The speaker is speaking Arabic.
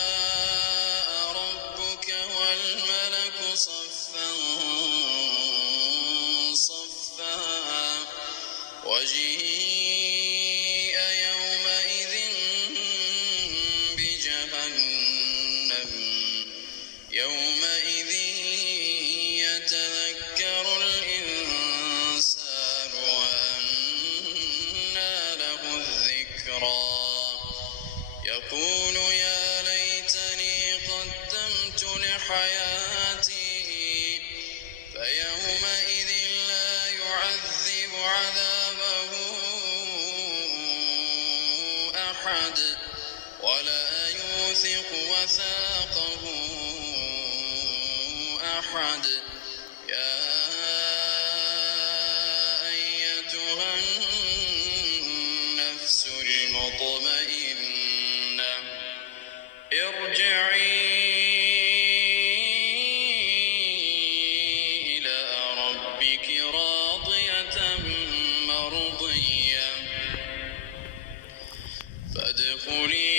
وجاء ربك والملك صفا صفا وجيء يومئذ بجهنم يومئذ يتذكر الإنسان وأنى له الذكرى يقول يا ليتني قدمت لحياتي فيومئذ لا يعذب عذابه أحد ولا يوثق وثاقه أحد يا أيتها النفس المطمئنة ارجعي إلى ربك راضية مرضية فادخلي